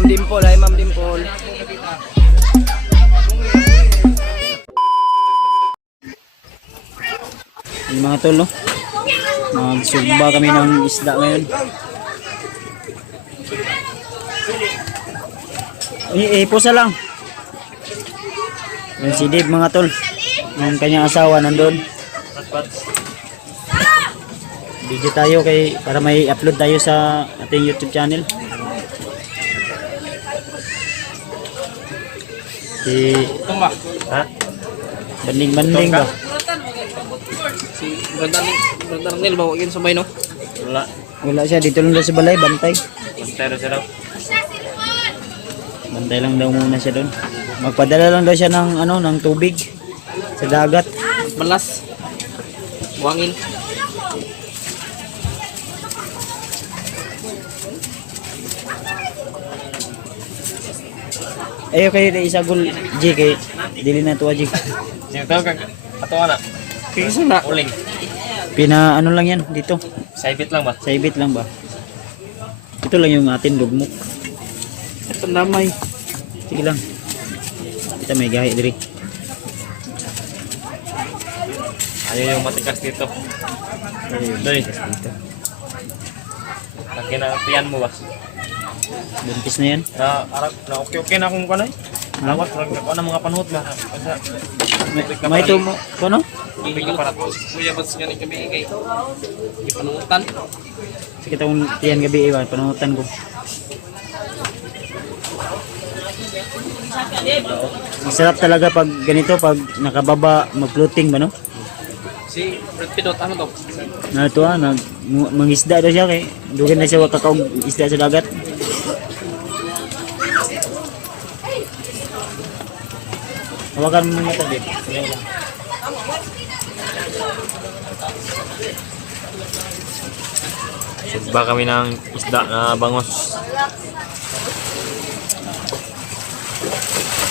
Ma'am Dimple, hi Ma'am Dimple. Yung mga tol, no? Magsugba kami ng isda ngayon. Pusa lang. Yan si Dave mga tol. Yung kanyang asawa nandun. Video tayo para may upload tayo sa ating YouTube channel. Si Ha? Banding ba? Si Brother Nel bawa yun sabay no? Wala siya dito lang daw sa balay, bantay. Bantay siya daw. Bantay lang daw muna siya doon. Magpadala lang daw siya ng tubig sa dagat. Malas. Buhangin. Ayo kayo na isagol G kay dili na tuwa G. Sino tawag ka? Ato ana. Kisa na. Uling. Pina ano lang yan dito. Saibit lang ba? Sa ibit lang ba? Ito lang yung atin lugmok. Ito damay. Sige lang. Kita may gahi diri. Ayaw yung matikas dito. Doy. Dito. Kinatiyan mo ba? Buntis na yan. Na okay na akong kanay. Lawas lang ako ng mga panuhot ba? May ito mo ano? Bigla para kuya bas nga ni kami kay ipanutan. Sige taong tiyan gabi iwan panutan ko. Masarap talaga pag ganito pag nakababa mag-floating ba no? Si Brad Pitt ano to? Na ito mangisda daw siya kay dugan na siya kakaog isda sa dagat. Hawakan mo muna ito, babe. Sugba kami ng isda na bangos.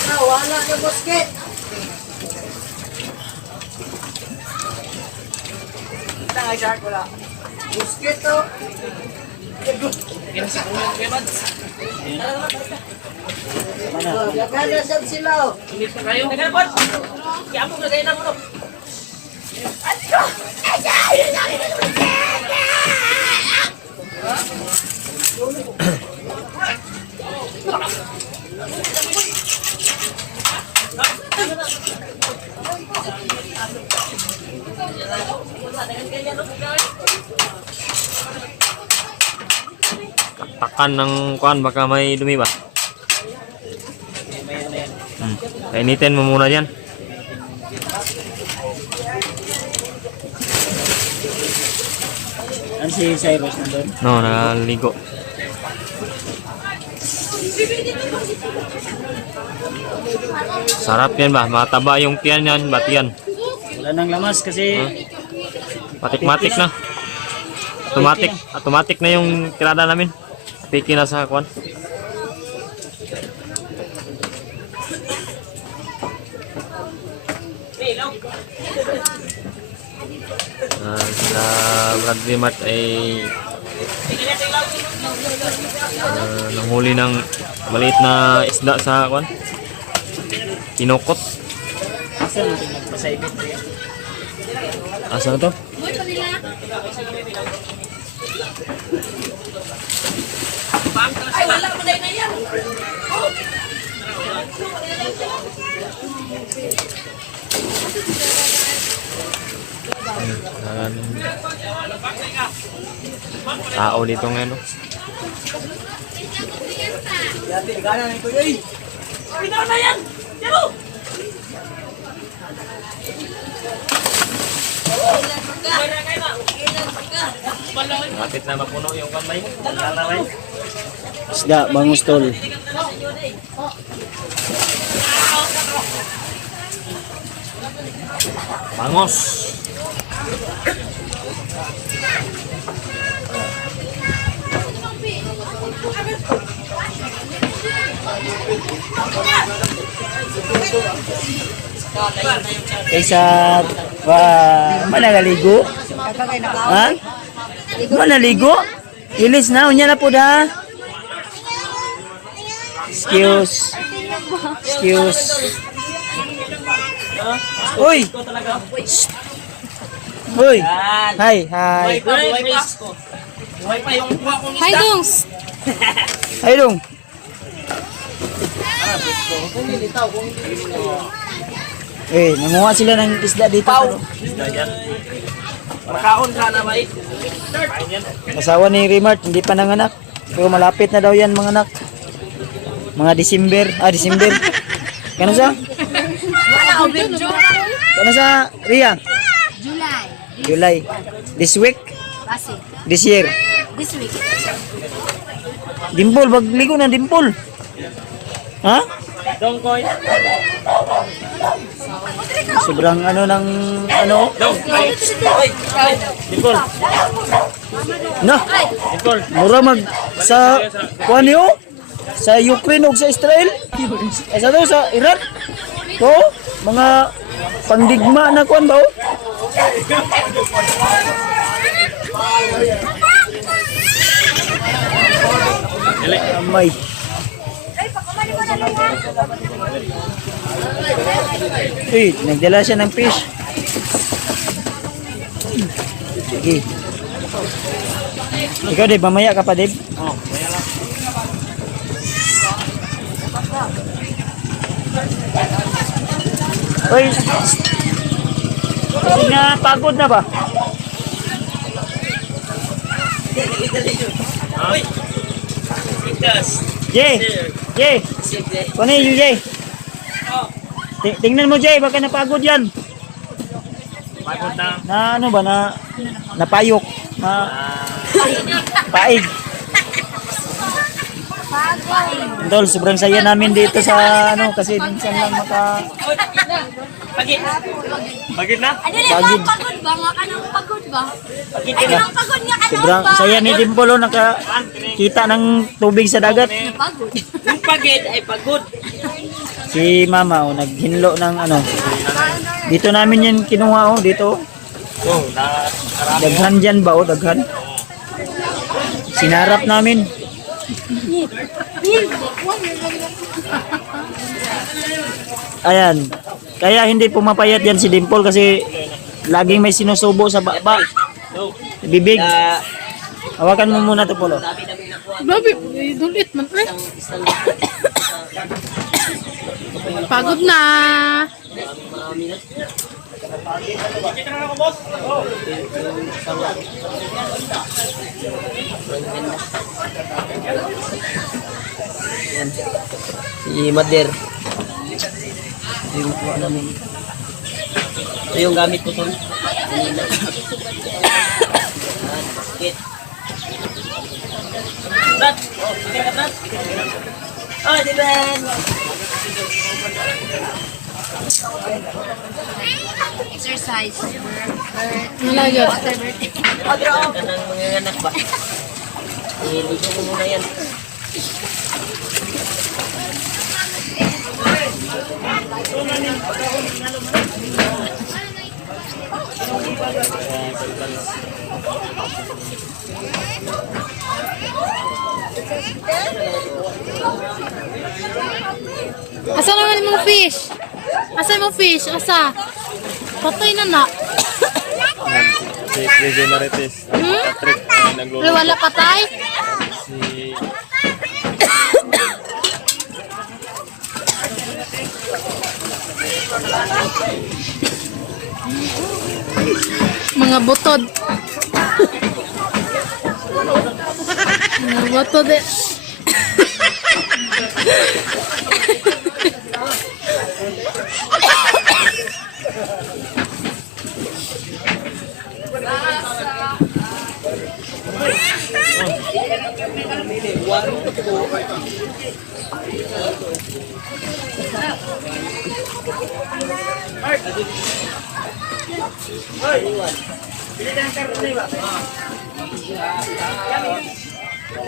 Wala na basket. Tangay shark wala. Basket to. Gagana sa silaw. Takan ng kuan baka may dumi ba? Kainitin mo muna yan. Ano si Cyrus nandun? No, naligo. Sarap yan ba? Mataba yung tiyan yan, batiyan. Wala nang lamas kasi Matik-matik na. Automatic na yung tirada namin. Piki na sa kuan. Sa Bradley Mart ay nanghuli ng maliit na isda sa kuan. Kinokot. asa natin nagpasaibit. Asa na to? Ay wala mo na yan. Tao dito ngayon. No? Yati gana na ito yoy. Bitaw na yan. Yaro. Kapit na mapuno yung kamay. Lalaway. Isda bangus tol. Bangos. Kaysa managaligo? Ha? Manaligo? Ilis na, unya na po da. Excuse. Excuse. Uy! Shh. Uy! Hi, hi. Hi, Dungs! Hi, dong. Nanguha sila ng isda dito. Makaon ka na ba eh? Asawa ni Remart, hindi pa nanganak. Pero malapit na daw yan mga anak. Mga December. December. Kano sa? Kano sa, Ria? July. July. This week? Kasi, This year? this week. Dimpol, bagligo na Dimpol. Ha? Dongkoy. Sobrang ano ng ano? Dipol. Na, Dipol. mura mag sa kuan niyo? Sa Ukraine o sa Israel? Ay sa daw sa Iran? To, mga pangdigma na kuan ba? Oh? Amay. Nagdala siya ng fish. Sige. Ikaw, Dave, mamaya ka pa, Dave. Oh, maya lang. Uy, kasi nga pagod na ba? Uy! Ikas! Jay! Jay! Kunin yung Jay! Tingnan mo, Jay, baka napagod yan. Pagod na. Na ano ba, na napayok, na paig. Tol, sobrang saya namin dito sa ano, kasi minsan lang Pagit! Pagod na? Ano na Pagod. ba? Pagod ba? Nga ka ng pagod ba? Ay, kanang pagod nga ka ng sobrang saya ni Dimpolo, nakakita ng tubig sa dagat. Pagod. Yung pagit ay pagod. Si Mama, naghinlo ng ano. Dito namin yan kinuha, dito. Oh, Daghan dyan ba, daghan? Sinarap namin. Ayan. Kaya hindi pumapayat yan si Dimple kasi laging may sinusubo sa baba. Bibig. Hawakan mo muna to, Polo. Babi, dulit man eh. Pagod na. Si Mader. Yung kuha namin. Ito yung gamit ko tol. Brad! Okay ka, Brad? Oh, di Ben! Exercise. Malagyan. Ganda ng mga anak ba? Iligo mo muna yan. Asa naman yung fish? Asa yung fish? Asa? Patay na na. Si DJ Marites. Patrick. Pero wala patay? Si... Mga butod. Mga butod eh.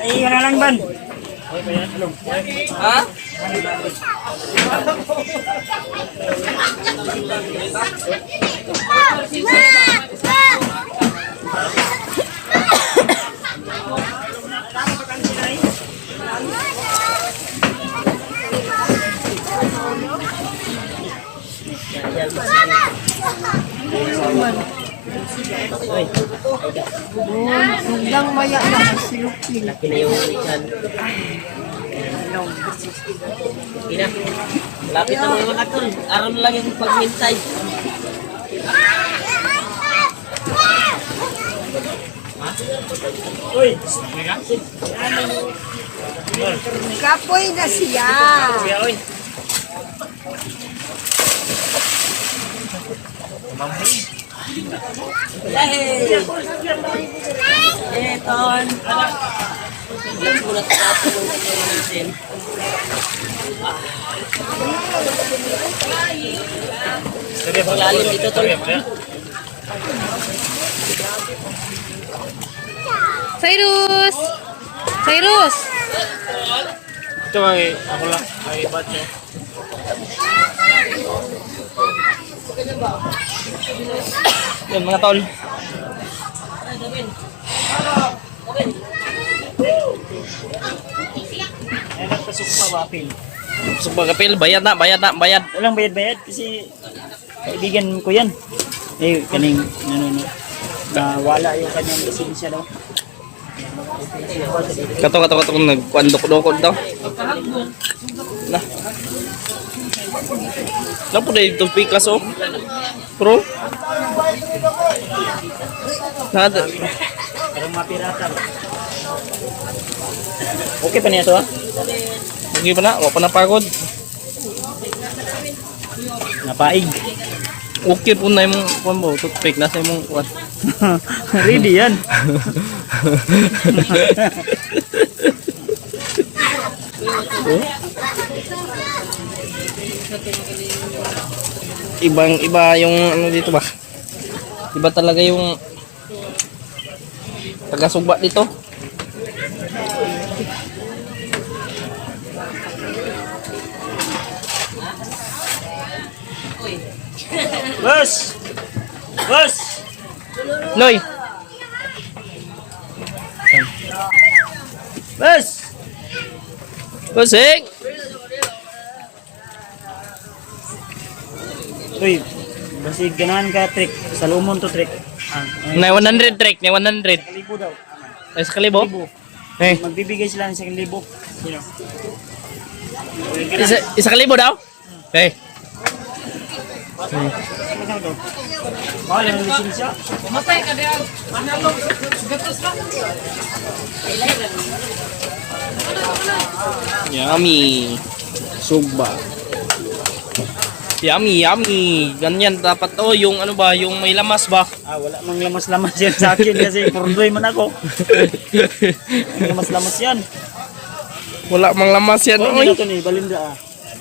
Ay, na lang, Ban. Ha? Hanggang maya na silupin. Laki na yung dyan. Pina. Lapit na mga anak tol. Araw na lang yung paghintay. Kapoy na siya. Yay! Ton. Let's muna tapos ng video natin. Ang lalim dito tol. Cyrus! Cyrus! Ito ay ako lang. Ay bat nyo. Yan mga tol. Pasok ba kapil? Bayad na, bayad na, bayad. Walang bayad-bayad kasi kaibigan ko yan. Eh, kaning wala yung kanyang lisensya daw. Kato nagkuandok-dokod daw. Na. Na po na yung pikas oh. Bro. Nada. Pero mapirata. Okay pa niya to ha? Okay pa na, wala pa napagod. Napaig. Okay po na yung combo, toothpick nasa yung kwan. Ready yan. Ibang-iba yung ano dito ba? Iba talaga yung taga-sugba dito. Boss! Boss! Noy, Boss! busing! Uy, basig ganahan ka trick. Salumon to trick. Na 100 trick, na 100. Kalibo daw. Ay sa kalibo? Eh, Magbibigay sila ng 1,000. Sino? isa kalibo daw? Eh, Magkano daw? Mahal ang lisensya. yummy. Sugba. Yummy, yummy. Ganyan dapat oh, yung ano ba, yung may lamas ba? Wala mang lamas-lamas yan sa akin kasi purdoy man ako. May lamas-lamas yan. Wala mang lamas yan, Oh, oy. ito ni Balinda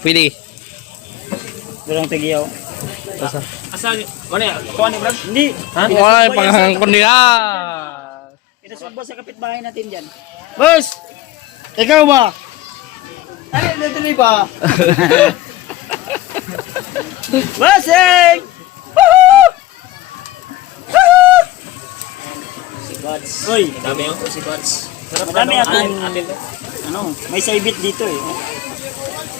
Pwede. Durang tigiyaw. Asa ni? Ano ya? Kuha ni Brad? Hindi. Ay, panghangkon nila. Pinasugbo sa kapitbahay natin dyan. Boss! Ikaw ba? Ano ito ba? Bossing! Woohoo! Woohoo! Si Gods. Uy, Dami yun. si Gods. Madami akong ano, may saibit dito eh.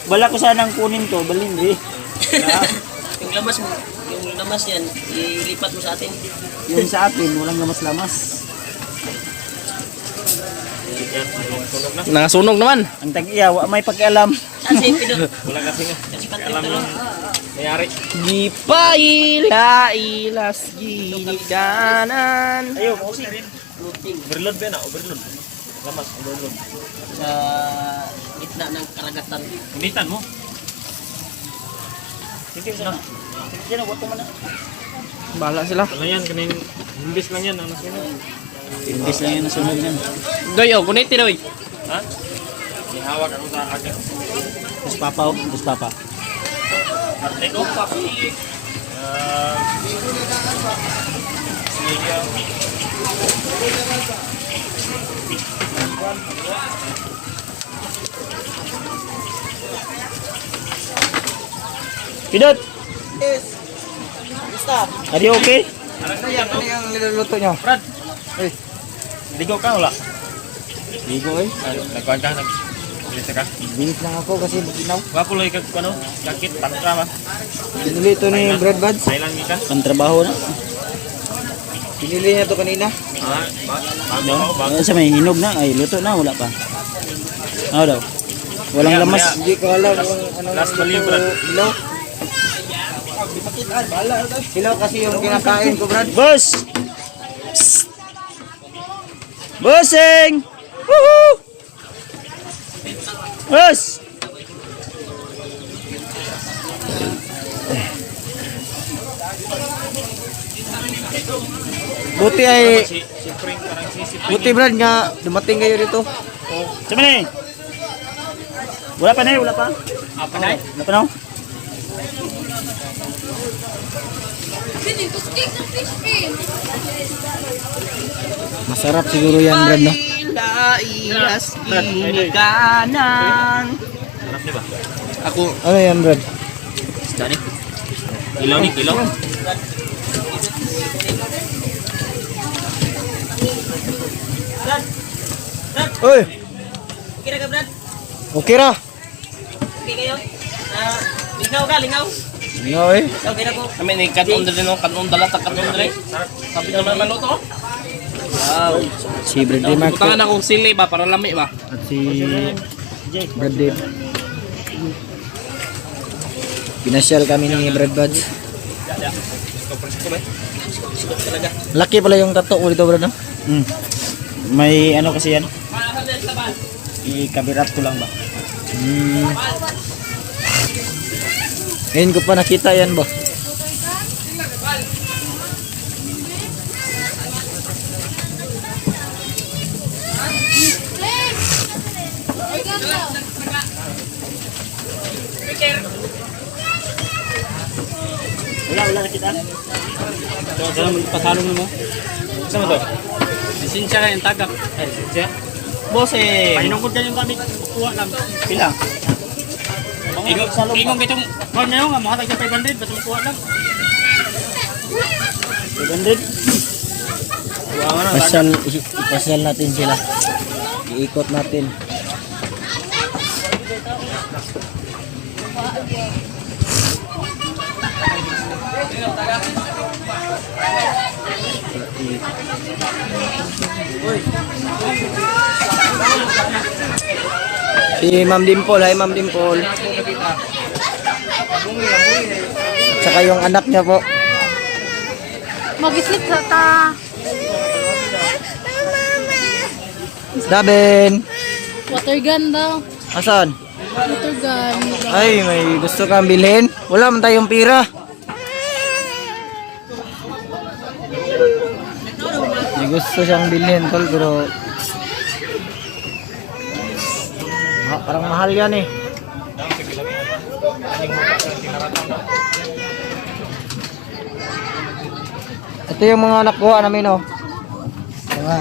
Bala ko sanang kunin to, balindi. Yung lamas yan, ilipat mo sa atin. Yung sa atin, walang lamas-lamas. Nasunog naman. Ang tag-iya, may pakialam. Kasi pido. Wala kasi nga. Kasi Alam yung mayari. Di pa ilas ginikanan. Ayaw, kasi Overload ba na? Overload. Lamas, overload. Sa gitna ng karagatan. Unitan mo. Sige, sana. Sige na, wag ko man na. Bahala sila. Ano yan? Kanin imbis lang yan. Ang nasunod. Imbis lang yung nasunog yan. Doy, oh, kuniti doy. Ha? Ihawak ako sa akin. Bus papa, oh. Bus papa. Take off, papi. Pidot! Yes. Basta. Are you okay? Ano yung niluluto nyo? Brad! Ligo ka wala? Ligo eh. Nagkuhan ka. Bisa ka. Bilis lang ako kasi bukinaw. Wapo loy kag ano, jakit pantra ba. Pinili ito ni Brad Buds. Thailand ka. Pantrabaho na. Pinili niya to kanina. Ah, bago. Sa may hinog na. Ay, luto na. Wala pa. Ano daw? Walang Maya, lamas. maya. Hindi ko alam kung ano Last ito, baliw, Brad. Hilaw. Hilaw kasi yung kinakain ko, Brad. Boss! Psst! Bossing! Woohoo! Boss! Buti ay, Si Spring parang si buti Brad nga dumating kayo dito. Sama ni. Wala pa na, wala pa. Apa na? Wala pa na. Masarap siguro yan, Brad, no? Lailas ginikanan. Sarap di ba? Ako, ano yan, Brad? Isda ni. Kilaw ni, kilaw. Uy, Kira ka, Brad? okay ra. Okay kayo? Lingaw ka, lingaw. Nga, eh. Okay na ko. Kami ni kanon din no, kanon dala ta kanon dire. Sabi naman maluto. Si Brad Mark po. Butangan akong sili ba para lami ba? At si Brad Dave. Pinasyal kami ni Brad Buds. Laki pala yung tato mo dito, Brad, no? May ano kasi yan. Ikabirat ko lang ba? Ngayon ko pa nakita yan, ba? Wala nakita. Dala mo pasalong mo. Sama to. Lisensiya ka yung tagak. Ay, lisensiya. Bossing! Pahinungkod ka yung gamit. Kuha lang. Pila? Ingong itong kwan na yun, mga tagsa 500, basta makuha lang. 700? Pasyal natin sila. Iikot natin. Si Ma'am Dimple, hi Ma'am Dimple. Tsaka yung anak niya po. Mag-sleep sa ta. Daben. Water gun daw. Asan? Water gun. Ay, may gusto kang bilhin? Wala man tayong pira. May gusto siyang bilhin, tol, pero parang mahal yan eh. Ito yung mga nakuha namin, oh. Mga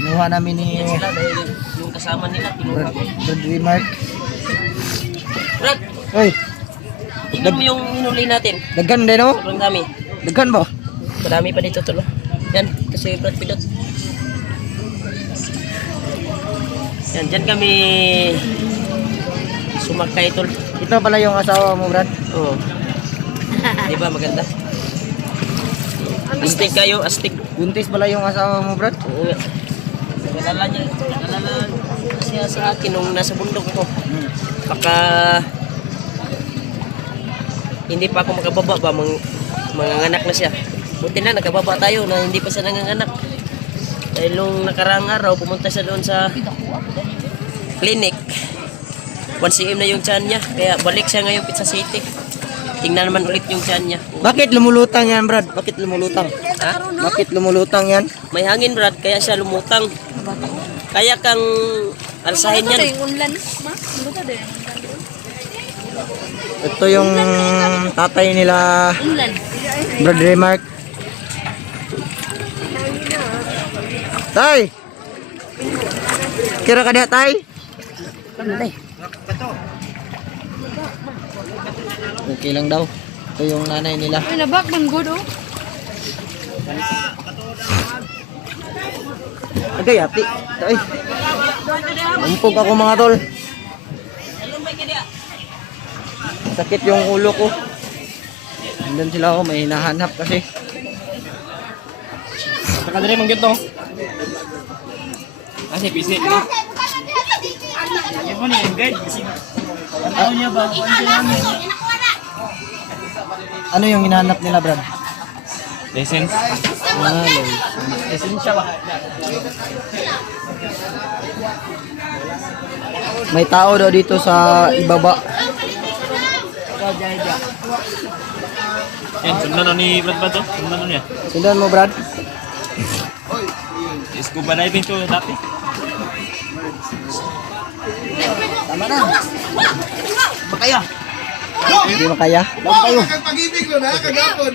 kinuha namin ni Sila dahil yung kasama nila, pinuha ko. Brad Mark. Brad, Oy, tingnan mo yung hinuli natin. daghan din, oh. Sobrang dami. Daghan ba? Madami pa dito tulo. Yan, kasi Brad Pidot. Yan, dyan kami sumakay tol. Ito pala yung asawa mo, Brad. Oo. Di ba maganda? Astig kayo, astig. Buntis pala yung asawa mo, Brad. Oo nga. Nalala siya sa akin nung nasa bundok ako. Baka hindi pa ako makababa ba, manganganak na siya. Buti na, nakababa tayo na hindi pa siya nanganganak. Dahil nung nakaraang araw, pumunta siya doon sa clinic. 1 cm na yung tiyan niya, kaya balik siya ngayon Pizza City. Tingnan naman ulit yung tiyan niya. Bakit lumulutang yan, Brad? Bakit lumulutang? Ha? Bakit lumulutang yan? May hangin Brad, kaya siya lumutang. Kaya kang alsahin yan. Unlan, ma? Luto din. Ito yung tatay nila, Unlan. Brad Remark. Tay! Kira ka diha, tay? Okay lang daw. Ito yung nanay nila. Ay, nabak man good, oh. Agay, ati. Ay. Umpog ako mga tol. Sakit yung ulo ko. Nandun sila ako, may hinahanap kasi. Saka dali manggit to. Kasi PC. Yan mo niya, guide. Kasi, ano niya ba? Ano yung hinahanap nila, Brad? License. Esensya ba? May tao daw dito sa ibaba. Yan, sundan na ni Brad ba to? Sundan na niya. Sundan mo, Brad. Scuba diving to dati. Hindi mo kaya? Wow, pag-ibig mo na, kagapon.